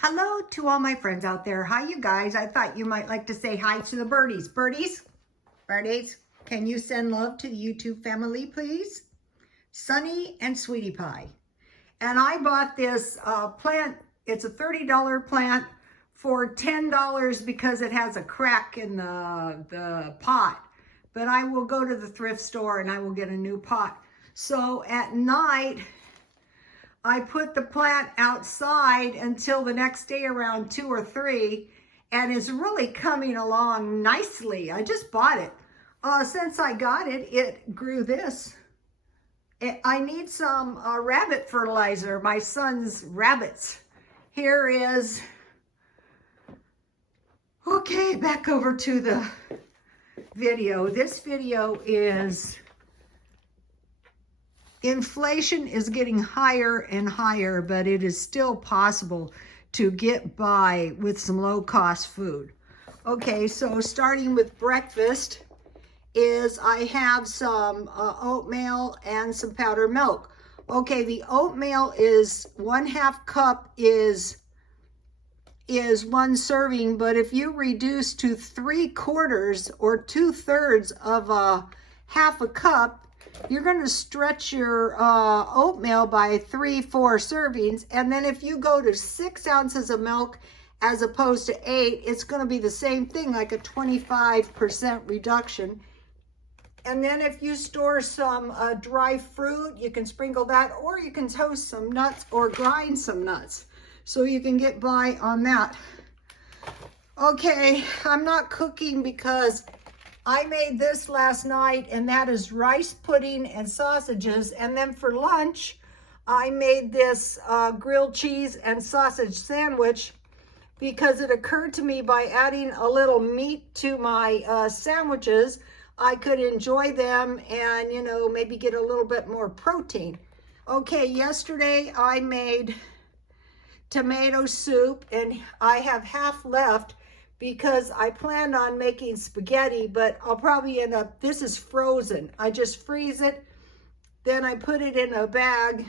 Hello to all my friends out there. Hi, you guys. I thought you might like to say hi to the birdies. Birdies, can you send love to the YouTube family, please? Sunny and Sweetie Pie. And I bought this plant. It's a $30 plant for $10 because it has a crack in the pot. But I will go to the thrift store and I will get a new pot. So at night, I put the plant outside until the next day around 2 or 3, and it's really coming along nicely. I just bought it. Since I got it, it grew this. I need some rabbit fertilizer, my son's rabbits. Here is, okay, back over to the video. This video is, inflation is getting higher and higher, but it is still possible to get by with some low-cost food. Okay, so starting with breakfast is I have some oatmeal and some powdered milk. Okay, the oatmeal is 1/2 cup is 1 serving, but if you reduce to 3/4 or 2/3 of a 1/2 cup, you're going to stretch your oatmeal by 3-4 servings. And then if you go to 6 ounces of milk as opposed to 8, it's going to be the same thing, like a 25% reduction. And then if you store some dry fruit, you can sprinkle that, or you can toast some nuts or grind some nuts. So you can get by on that. Okay, I'm not cooking because I made this last night, and that is rice pudding and sausages. And then for lunch, I made this grilled cheese and sausage sandwich because it occurred to me by adding a little meat to my sandwiches, I could enjoy them and, you know, maybe get a little bit more protein. Okay, yesterday I made tomato soup, and I have half left because I planned on making spaghetti, but I'll probably end up, this is frozen. I just freeze it, then I put it in a bag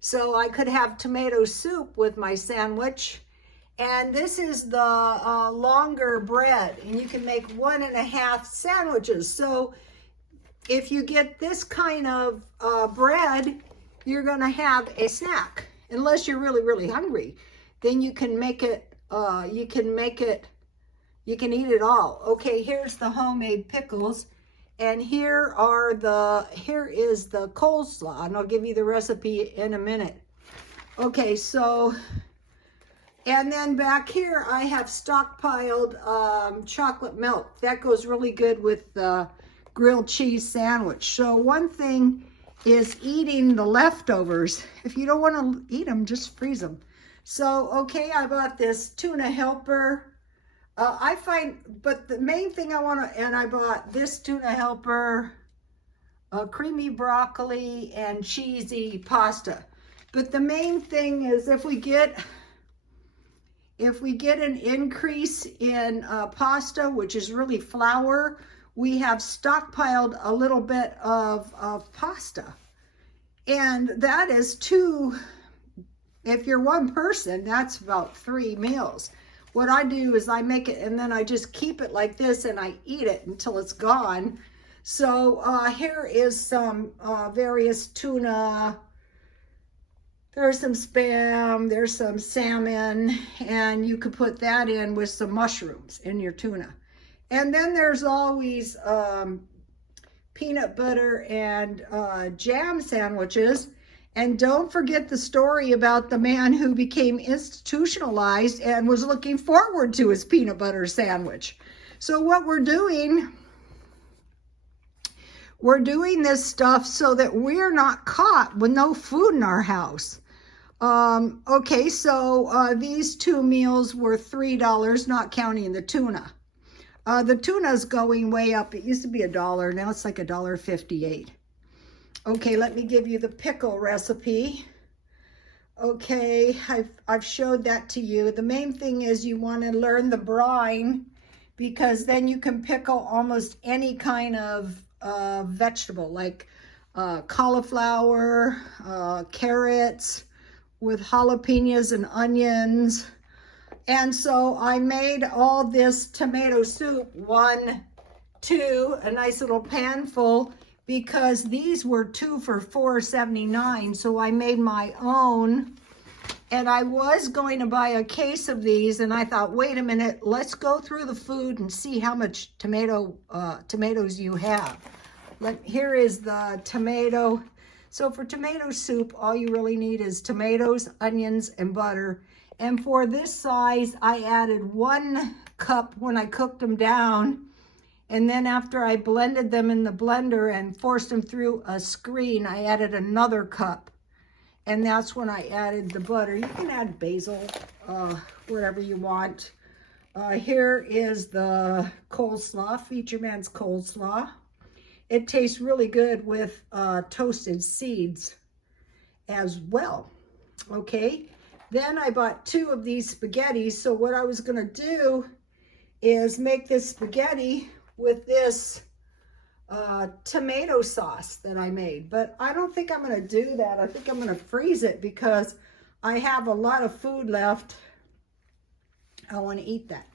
so I could have tomato soup with my sandwich. And this is the longer bread, and you can make 1.5 sandwiches. So if you get this kind of bread, you're gonna have a snack. Unless you're really, really hungry, then you can make it, you can eat it all. Okay, here's the homemade pickles, and here is the coleslaw, and I'll give you the recipe in a minute. Okay, so, and then back here I have stockpiled chocolate milk. That goes really good with the grilled cheese sandwich. So one thing is eating the leftovers. If you don't want to eat them, just freeze them. So, okay, I bought this tuna helper. But the main thing I bought this tuna helper, creamy broccoli and cheesy pasta. But the main thing is if we get an increase in pasta, which is really flour, we have stockpiled a little bit of pasta. And that is if you're one person, that's about 3 meals. What I do is I make it and then I just keep it like this and I eat it until it's gone. So here is some various tuna. There's some Spam, there's some salmon, and you could put that in with some mushrooms in your tuna. And then there's always peanut butter and jam sandwiches. And don't forget the story about the man who became institutionalized and was looking forward to his peanut butter sandwich. So what we're doing this stuff so that we're not caught with no food in our house. Okay, so these 2 meals were $3, not counting the tuna. The tuna's going way up. It used to be $1, now it's like $1.58. Okay, let me give you the pickle recipe. Okay, I've showed that to you. The main thing is you want to learn the brine, because then you can pickle almost any kind of vegetable, like cauliflower, carrots, with jalapenos and onions. And so I made all this tomato soup, 1, 2, a nice little pan full, because these were 2 for $4.79. So I made my own. And I was going to buy a case of these, and I thought, wait a minute, let's go through the food and see how much tomatoes you have. Here is the tomato. So for tomato soup, all you really need is tomatoes, onions, and butter. And for this size, I added 1 cup when I cooked them down. And then after I blended them in the blender and forced them through a screen, I added another cup. And that's when I added the butter. You can add basil, whatever you want. Here is the coleslaw, Feature Man's coleslaw. It tastes really good with toasted seeds as well. Okay, then I bought 2 of these spaghetti. So what I was gonna do is make this spaghetti with this tomato sauce that I made, but I don't think I'm going to do that. I think I'm going to freeze it because I have a lot of food left. I want to eat that.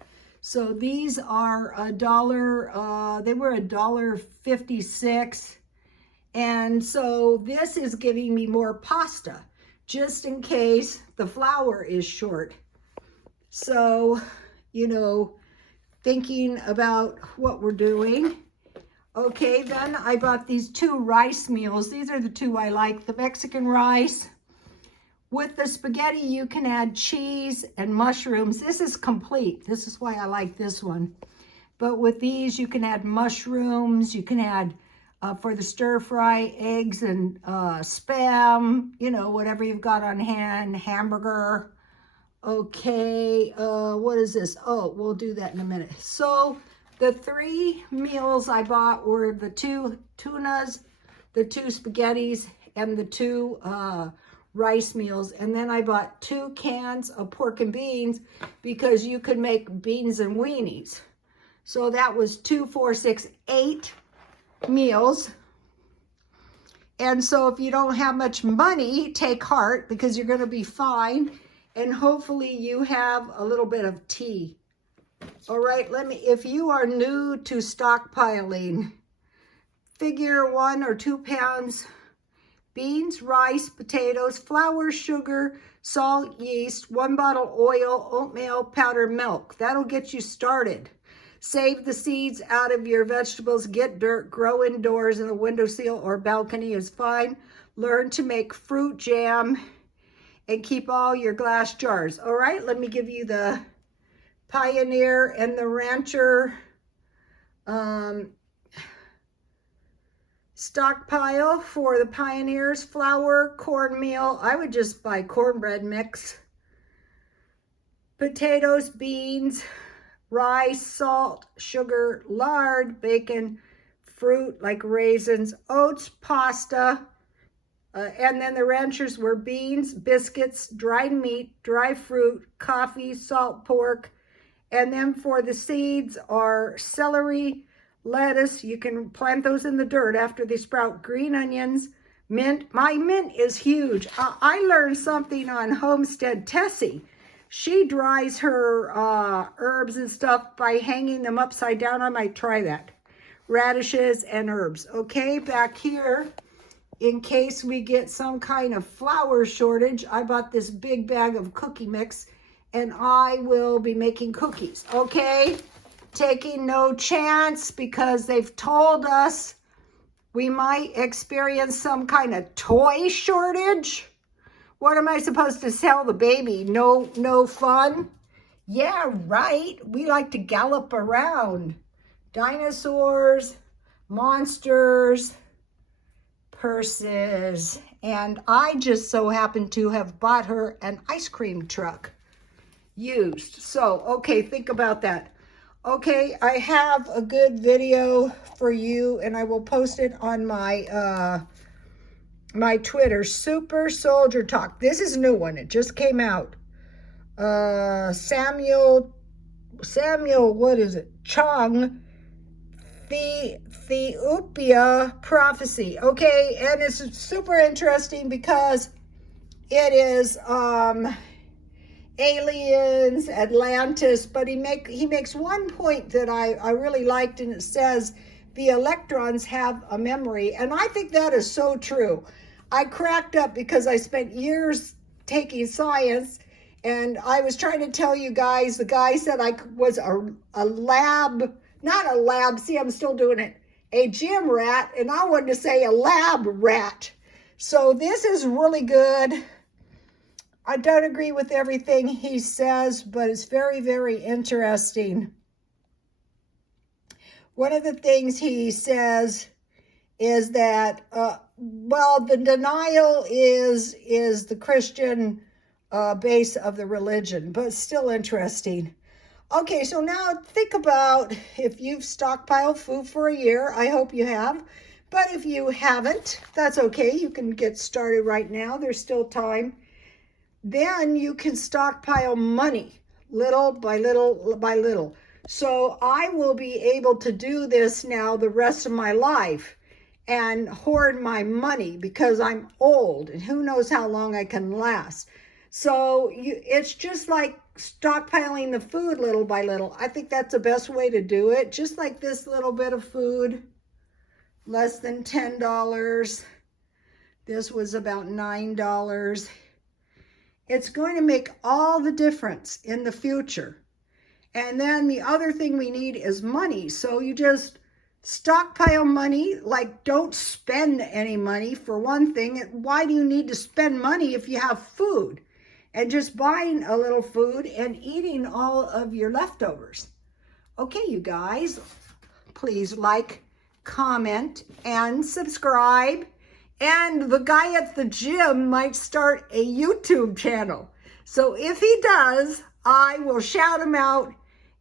So these are $1, they were $1.56. And so this is giving me more pasta just in case the flour is short. So, you know, thinking about what we're doing. Okay, then I bought these 2 rice meals. These are the 2 I like. The Mexican rice. With the spaghetti, you can add cheese and mushrooms. This is complete. This is why I like this one. But with these, you can add mushrooms. You can add, for the stir fry, eggs and Spam. You know, whatever you've got on hand. Hamburger. Okay, what is this? Oh, we'll do that in a minute. So the 3 meals I bought were the 2 tunas, the 2 spaghettis, and the 2 rice meals. And then I bought 2 cans of pork and beans because you could make beans and weenies. So that was 2, 4, 6, 8 meals. And so if you don't have much money, take heart because you're going to be fine. And hopefully you have a little bit of tea. All right, if you are new to stockpiling, figure 1 or 2 pounds beans, rice, potatoes, flour, sugar, salt, yeast, 1 bottle oil, oatmeal, powdered milk. That'll get you started. Save the seeds out of your vegetables, get dirt, grow indoors in the windowsill or balcony is fine. Learn to make fruit jam and keep all your glass jars. All right, let me give you the Pioneer and the Rancher stockpile. For the Pioneers: flour, cornmeal. I would just buy cornbread mix. Potatoes, beans, rice, salt, sugar, lard, bacon, fruit like raisins, oats, pasta. And then the Ranchers were beans, biscuits, dried meat, dry fruit, coffee, salt pork. And then for the seeds are celery, lettuce. You can plant those in the dirt after they sprout. Green onions, mint. My mint is huge. I learned something on Homestead Tessie. She dries her herbs and stuff by hanging them upside down. I might try that. Radishes and herbs. Okay, back here, in case we get some kind of flour shortage, I bought this big bag of cookie mix. And I will be making cookies, okay? Taking no chance because they've told us we might experience some kind of toy shortage. What am I supposed to tell the baby? No fun? Yeah, right. We like to gallop around. Dinosaurs, monsters, purses. And I just so happen to have bought her an ice cream truck. Used. So, okay, think about that. Okay, I have a good video for you, and I will post it on my my Twitter, Super Soldier Talk. This is a new one. It just came out. Samuel, what is it? Chung, the Ethiopia prophecy. Okay, and it's super interesting because it is aliens, Atlantis, but he makes one point that I really liked, and it says the electrons have a memory, and I think that is so true. I cracked up because I spent years taking science, and I was trying to tell you guys, the guy said I was a lab, not a lab, see, I'm still doing it, a gym rat, and I wanted to say a lab rat. So this is really good. I don't agree with everything he says, but it's very, very interesting. One of the things he says is that, well, the denial is the Christian base of the religion, but still interesting. Okay, so now think about if you've stockpiled food for a year. I hope you have. But if you haven't, that's okay. You can get started right now. There's still time. Then you can stockpile money, little by little by little. So I will be able to do this now the rest of my life and hoard my money because I'm old and who knows how long I can last. So it's just like stockpiling the food little by little. I think that's the best way to do it. Just like this little bit of food, less than $10. This was about $9. It's going to make all the difference in the future. And then the other thing we need is money. So you just stockpile money, like don't spend any money for one thing. Why do you need to spend money if you have food? And just buying a little food and eating all of your leftovers. Okay, you guys, please like, comment, and subscribe. And the guy at the gym might start a YouTube channel. So if he does, I will shout him out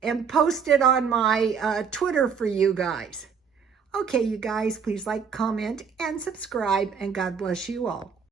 and post it on my Twitter for you guys. Okay, you guys, please like, comment, and subscribe, and God bless you all.